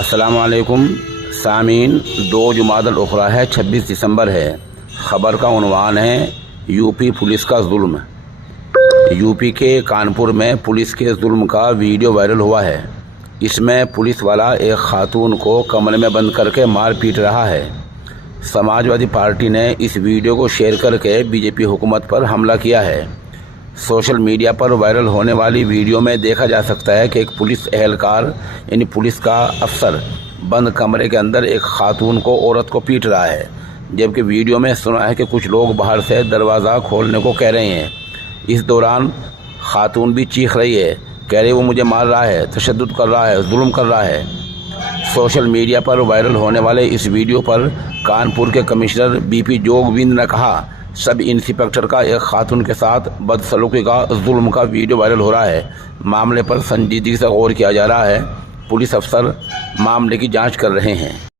السلام علیکم سامعین، 2 جمادی الاخری ہے، 26 دسمبر ہے۔ خبر کا عنوان ہے یو پی پولیس کا ظلم۔ یو پی کے کانپور میں پولیس کے ظلم کا ویڈیو وائرل ہوا ہے۔ اس میں پولیس والا ایک خاتون کو کمرے میں بند کر کے مار پیٹ رہا ہے۔ سماجوادی پارٹی نے اس ویڈیو کو شیئر کر کے بی جے پی حکومت پر حملہ کیا ہے۔ سوشل میڈیا پر وائرل ہونے والی ویڈیو میں دیکھا جا سکتا ہے کہ ایک پولیس اہلکار یعنی پولیس کا افسر بند کمرے کے اندر ایک خاتون کو عورت کو پیٹ رہا ہے، جبکہ ویڈیو میں سنا ہے کہ کچھ لوگ باہر سے دروازہ کھولنے کو کہہ رہے ہیں۔ اس دوران خاتون بھی چیخ رہی ہے، کہہ رہی وہ مجھے مار رہا ہے، تشدد کر رہا ہے، ظلم کر رہا ہے۔ سوشل میڈیا پر وائرل ہونے والے اس ویڈیو پر کانپور کے کمشنر بی پی جوگویندر نے کہا، سب انسپکٹر کا ایک خاتون کے ساتھ بدسلوکی کا ظلم کا ویڈیو وائرل ہو رہا ہے۔ معاملے پر سنجیدگی سے غور کیا جا رہا ہے۔ پولیس افسر معاملے کی جانچ کر رہے ہیں۔